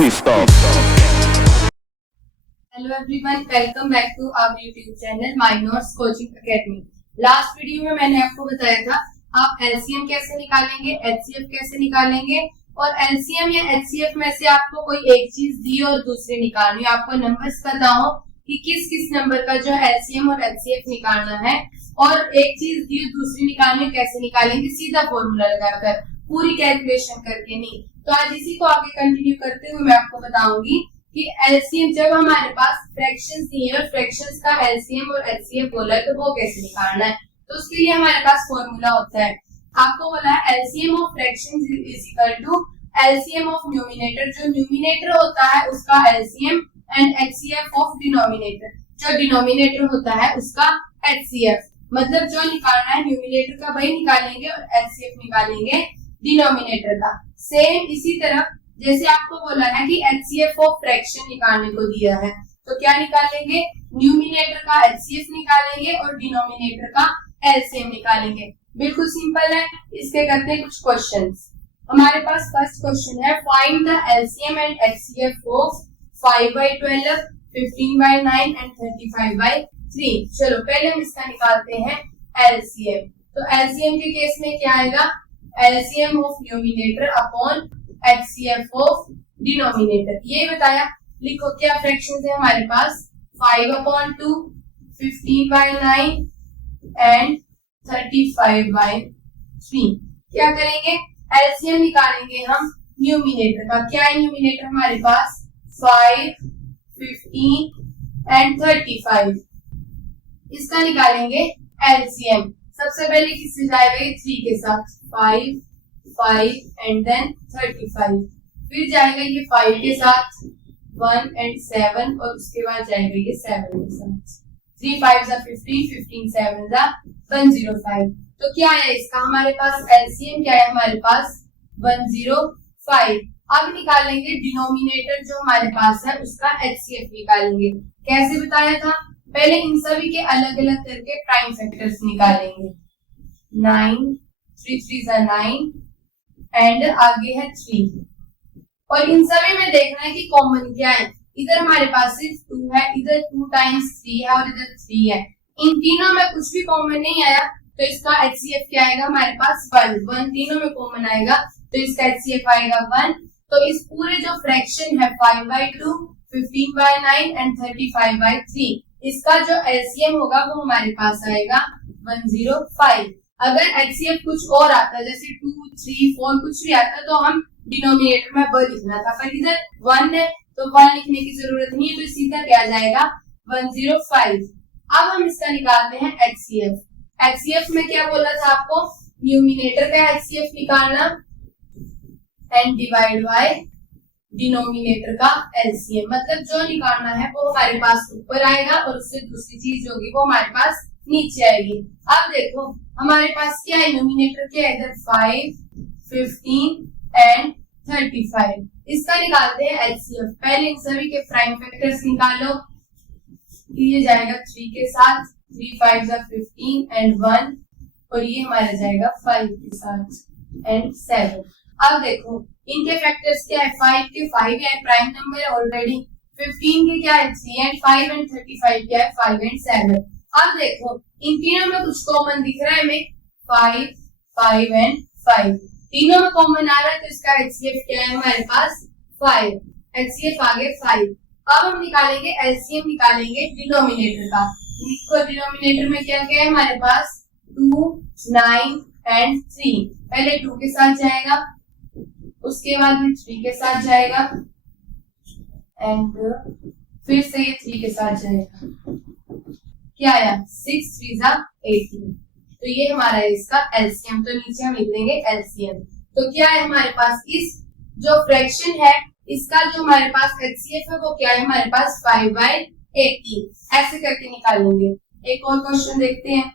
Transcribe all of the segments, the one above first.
Please stop. Hello everyone, welcome back to our YouTube channel My Notes Coaching Academy. Last video में मैंने आपको बताया था आप एलसीएम कैसे निकालेंगे, एचसीएफ कैसे निकालेंगे और एलसीएम या एचसीएफ में से आपको कोई एक चीज दी और दूसरी निकालनी है, आपको नंबर्स पता हो कि किस किस नंबर का जो एलसीएम और एचसीएफ निकालना है और एक चीज दी और दूसरी निकालनी है, कैसे निकालेंगे सीधा फॉर्मूला लगाकर, पूरी कैलकुलेशन करके नहीं। तो आज इसी को आगे कंटिन्यू करते हुए मैं आपको बताऊंगी कि एलसीएम जब हमारे पास फ्रैक्शंस दिए और फ्रैक्शंस का एलसीएम और एचसीएफ बोला है तो वो कैसे निकालना है। तो उसके लिए हमारे पास फॉर्मूला होता है, आपको बोला है LCM of fractions is equal to LCM of numerator, जो न्यूमिनेटर होता है उसका LCM and HCF of denominator, जो डिनोमिनेटर होता है उसका एचसीएफ। मतलब जो निकालना है न्यूमिनेटर का वही निकालेंगे और एचसीएफ निकालेंगे डिनोमिनेटर का। सेम इसी तरह जैसे आपको बोला है कि एचसीएफ ऑफ फ्रैक्शन निकालने को दिया है तो क्या निकालेंगे, न्यूमिनेटर का एचसीएफ निकालेंगे और डिनोमिनेटर का एलसीएम निकालेंगे। बिल्कुल सिंपल है। इसके करते हैं कुछ क्वेश्चंस। हमारे पास फर्स्ट क्वेश्चन है find the LCM and HCF of 5/12, 15/9 and 35/3। चलो पहले हम इसका निकालते हैं एलसीएम। तो एलसीएम के केस में क्या आएगा, LCM of numerator upon HCF of denominator. ये बताया, लिखो क्या फ्रैक्शंस है हमारे पास 5/2, 15/9 एंड 35/3। क्या करेंगे, एलसीएम निकालेंगे हम न्यूमिनेटर का। क्या है न्यूमिनेटर हमारे पास 5, 15 एंड 35। इसका निकालेंगे एलसीएम। सबसे पहले किससे जाएगा, ये 3 के साथ 5, 5 एंड देन 35। फिर जाएगा ये 5 के साथ 1 एंड 7 और उसके बाद जाएगा ये 7 के साथ। 3 5 15, 15 7 105। तो क्या है इसका हमारे पास एलसीएम, क्या है हमारे पास 105। अब निकालेंगे डिनोमिनेटर जो हमारे पास है उसका एचसीएफ निकालेंगे। कैसे बताया था, पहले इन सभी के अलग अलग करके प्राइम फैक्टर्स निकालेंगे। 9, 3 3 9 एंड आगे है 3 और इन सभी में देखना है कि कॉमन क्या है। इधर हमारे पास सिर्फ 2 है, इधर 2 टाइम्स 3 है और इधर 3 है। इन तीनों में कुछ भी कॉमन नहीं आया तो इसका एचसीएफ क्या आएगा हमारे पास 1 तीनों में कॉमन आएगा तो इसका एचसीएफ आएगा 1। तो इस पूरे जो फ्रैक्शन है 5/2, 15/9 एंड 35/3, इसका जो एलसीएम होगा वो हमारे पास आएगा 105। अगर एचसीएफ कुछ और आता जैसे 2, 3, 4 कुछ भी आता तो हम डिनोमिनेटर में 1 लिखना था, पर इधर 1 है तो 1 लिखने की जरूरत नहीं है, तो सीधा क्या जाएगा 105। अब हम इसका निकालते हैं एचसीएफ। एचसीएफ में क्या बोला था आपको, न्यूमिनेटर का एचसीएफ निकालना एंड डिवाइड बाय डिनोमिनेटर का एलसीएम। मतलब जो निकालना है वो हमारे पास ऊपर आएगा और उससे दूसरी चीज होगी वो हमारे पास नीचे आएगी। अब देखो हमारे पास क्या है, न्यूमिनेटर क्या है इधर 5, 15 एंड 35। इसका निकालते हैं एचसीएफ। पहले इन सभी के प्राइम फैक्टर्स निकालो। ये जाएगा 3 के साथ 3 5 15 एंड 1 और ये हमारा जाएगा 5 के साथ एंड 7। अब देखो इनके फैक्टर्स क्या है, 5 के 5 है, प्राइम नंबर है ऑलरेडी। 15 के क्या है 3 एंड 5 एंड 35 क्या है 5 एंड 7। अब देखो इन तीनों में कुछ कॉमन दिख रहा है हमें 5, 5 एंड 5 तीनों में कॉमन आ रहा है तो इसका एचसीएफ क्या है हमारे पास 5। एचसीएफ आ गए 5। अब हम निकालेंगे एलसीएम, निकालेंगे डिनोमिनेटर का। इसको डिनोमिनेटर में क्या क्या है हमारे पास 2, 9 एंड 3। पहले 2 के साथ जाएगा, उसके बाद में 3 के साथ जाएगा एंड फिर से ये 3 के साथ जाएगा। क्या आया 6 3 18। तो ये हमारा है इसका एलसीएम। तो नीचे हम लिख देंगे एलसीएम। तो क्या है हमारे पास, इस जो फ्रैक्शन है इसका जो हमारे पास एचसीएफ है वो क्या है हमारे पास 5/18। ऐसे करके निकालेंगे। एक और क्वेश्चन देखते हैं।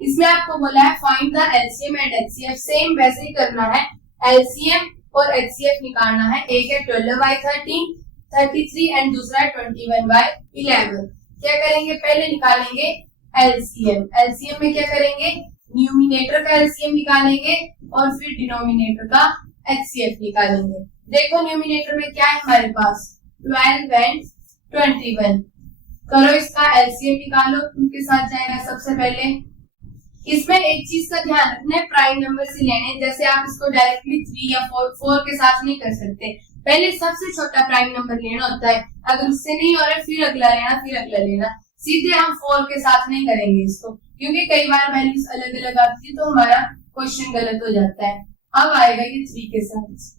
इसमें आपको बोला है find the LCM and HCF. Same वैसे ही करना है, एलसीएम और एचसीएफ निकालना है। एक है 12/13, 33 एंड दूसरा है 21/11। क्या करेंगे, पहले निकालेंगे एलसीएम। एलसीएम में क्या करेंगे, न्यूमिनेटर का एलसीएम निकालेंगे और फिर डिनोमिनेटर का एचसीएफ निकालेंगे। देखो न्यूमिनेटर में क्या है हमारे पास 12 एंड 21। करो इसका एलसीएम निकालो, उनके साथ जाएगा। सबसे पहले इसमें एक चीज का ध्यान रखना है, प्राइम नंबर से लेने, जैसे आप इसको डायरेक्टली 3 या 4 के साथ नहीं कर सकते। पहले सबसे छोटा प्राइम नंबर लेना होता है, अगर उससे नहीं हो रहा फिर अगला लेना, फिर अगला लेना। सीधे हम 4 के साथ नहीं करेंगे इसको, क्योंकि कई बार वैल्यूज अलग अलग आती है तो हमारा क्वेश्चन गलत हो जाता है। अब आएगा ये 3 के साथ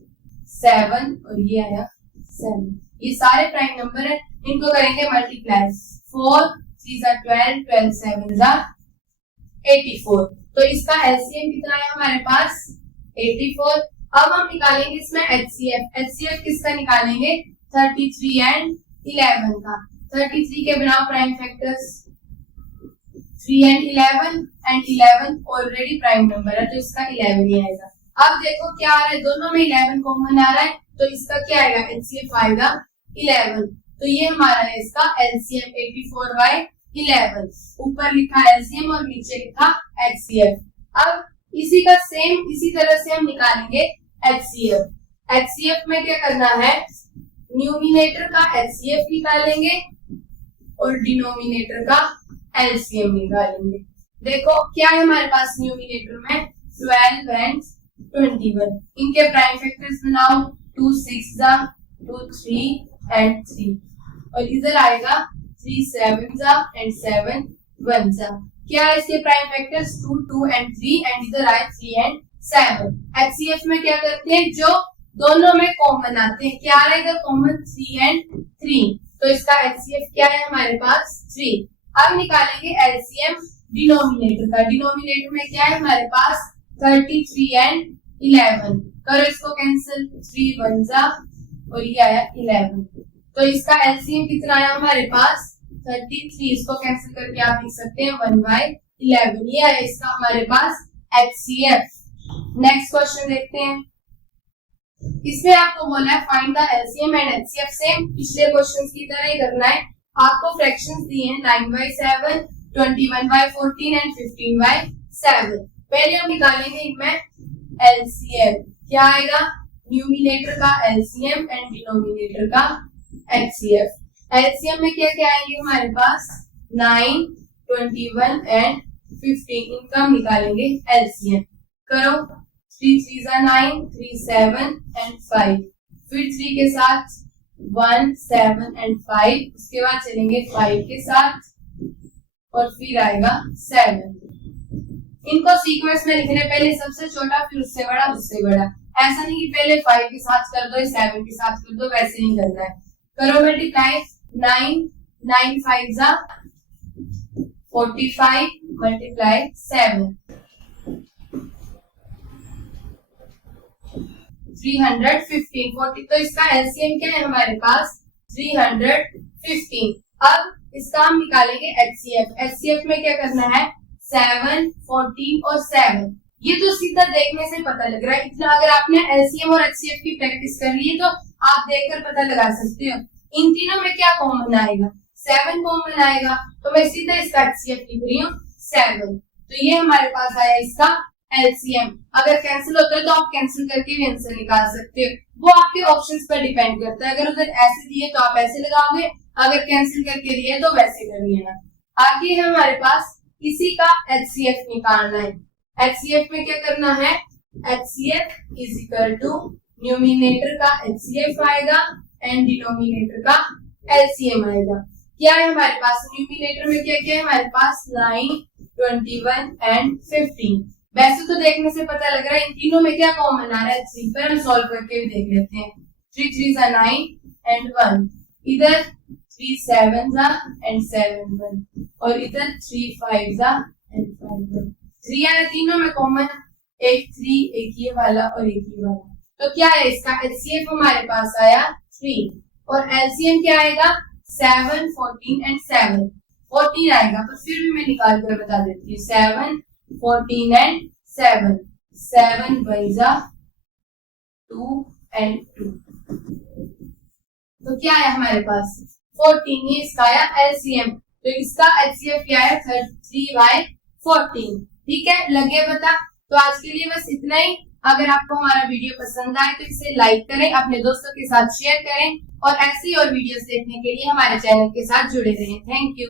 7 और ये आया 7। ये सारे प्राइम नंबर है, इनको करेंगे मल्टीप्लाई। 4 3 सा 12, 12 7 सा 84। तो इसका एलसीएम कितना है हमारे पास 84। अब हम निकालेंगे इसमें एचसीएफ। एचसीएफ किसका निकालेंगे 33 एंड 11 का। 33 के बनाओ prime factors 3 and 11 already prime number है तो इसका 11 ही आएगा। अब देखो क्या आ रहा है, दोनों में 11 कॉमन आ रहा है तो इसका क्या आएगा एचसीएफ आएगा 11। तो ये हमारा है इसका एलसीएम 84 बाय 11। ऊपर लिखा एलसीएम और नीचे लिखा एचसीएफ। अब इसी का सेम इसी तरह से हम निकालेंगे एचसीएफ। एचसीएफ में क्या करना है, न्यूमिनेटर का एचसीएफ निकालेंगे और डिनोमिनेटर का एलसीएम निकालेंगे। देखो क्या है हमारे पास न्यूमिनेटर में 12 एंड 21। इनके प्राइम फैक्टर्स बनाओ 2 6 जा 2 3 एंड 3 और इधर आएगा 3 7 जा एंड 7 1 जा। क्या है इसके प्राइम फैक्टर्स 2 2 एंड 3 एंड इधर आए 3 एंड 7। एचसीएफ में क्या करते हैं, जो दोनों में कॉमन आते हैं, क्या आ रहा है इधर कॉमन 3 एंड 3, तो इसका एचसीएफ क्या है हमारे पास 3। अब निकालेंगे एलसीएम डिनोमिनेटर का। डिनोमिनेटर में क्या है हमारे पास 33 एंड 11। करो इसको कैंसिल, 3 1 जा और ये आया 11। तो इसका एलसीएम कितना आया हमारे पास 33। इसको कैंसिल करके आप लिख सकते हैं 1 बाय 11। ये आया इसका हमारे पास एचसीएफ। नेक्स्ट क्वेश्चन देखते हैं। इसमें आपको बोला है find the LCM and HCF. Same पिछले क्वेश्चंस की तरह ही करना है। आपको फ्रैक्शंस दिए हैं 9 बाय 7, 21 बाय 14 एंड 15 बाय 7। पहले हम निकालेंगे इनमें एलसीएम। क्या आएगा, न्यूमिनेटर का एलसीएम एंड डिनोमिनेटर का एचसीएफ। एलसीएम में क्या क्या आएंगे हमारे पास 9, 21 एंड 15। इनका हम निकालेंगे एलसीएम। करो 3 3 जा 9, 3 7 एंड 5। फिर 3 के साथ 1 7 एंड 5। उसके बाद चलेंगे 5 के साथ और फिर आएगा 7। इनको सीक्वेंस में लिखने, पहले सबसे छोटा फिर उससे बड़ा उससे बड़ा। ऐसा नहीं कि पहले 5 के साथ कर दो 7 के साथ कर दो, वैसे नहीं करना है। करो मल्टीप्लाई 9 9 5 जा 45 मल्टीप्लाई 7 315 40। तो इसका एलसीएम क्या है हमारे पास 315। अब इसका हम निकालेंगे एचसीएफ। एचसीएफ में क्या करना है 7 14 और 7। ये तो सीधा देखने से पता लग रहा है। इतना अगर आपने एलसीएम और एचसीएफ की प्रैक्टिस कर ली है तो आप देखकर पता लगा सकते हो। इन तीनों में क्या कॉमन आएगा 7 कॉमन आएगा, तो मैं सीधा इसका एचसीएफ लिख रही हूँ 7। तो ये हमारे पास आया इसका एलसीएम। अगर कैंसिल होता है तो आप कैंसिल करके भी आंसर निकाल सकते हो, वो आपके ऑप्शंस पर डिपेंड करता है। अगर उधर ऐसे दिए तो आप ऐसे लगाओगे, अगर कैंसिल करके दिए तो वैसे कर लेना। आगे है हमारे पास इसी का एचसीएफ निकालना है। एचसीएफ में क्या करना है, HCF is equal to numerator का एचसीएफ आएगा एंड डिनोमिनेटर का एलसीएम आएगा। क्या है हमारे पास न्यूमिनेटर में क्या क्या है हमारे पास 9 21 एंड 15। वैसे तो देखने से पता लग रहा है इन तीनों में क्या कॉमन आ रहा है 3 पर। हम सॉल्व करके भी देख लेते हैं। 3 3 जा 9 एंड 1। इधर 3 7 जा एंड 7 1 और इधर 3 5 जा एंड 5 1। 3 आया तीनों में कॉमन, एक 3 एक ये वाला और एक ये वाला। तो क्या है इसका एचसीएफ हमारे पास आया 3 और एलसीएम क्या आएगा 7 14 एंड 7। 14 आएगा तो फिर भी मैं निकाल कर बता देती हूँ 7 14 एंड 7। 7 1 जा 2 एंड 2। तो क्या है हमारे पास 14। ये इसका आया एलसीएम। तो इसका एचसीएफ क्या है 33 बाय 14। ठीक है, लगे पता। तो आज के लिए बस इतना ही। अगर आपको हमारा वीडियो पसंद आए तो इसे लाइक करें, अपने दोस्तों के साथ शेयर करें और ऐसी और वीडियोस देखने के लिए हमारे चैनल के साथ जुड़े रहें। Thank you.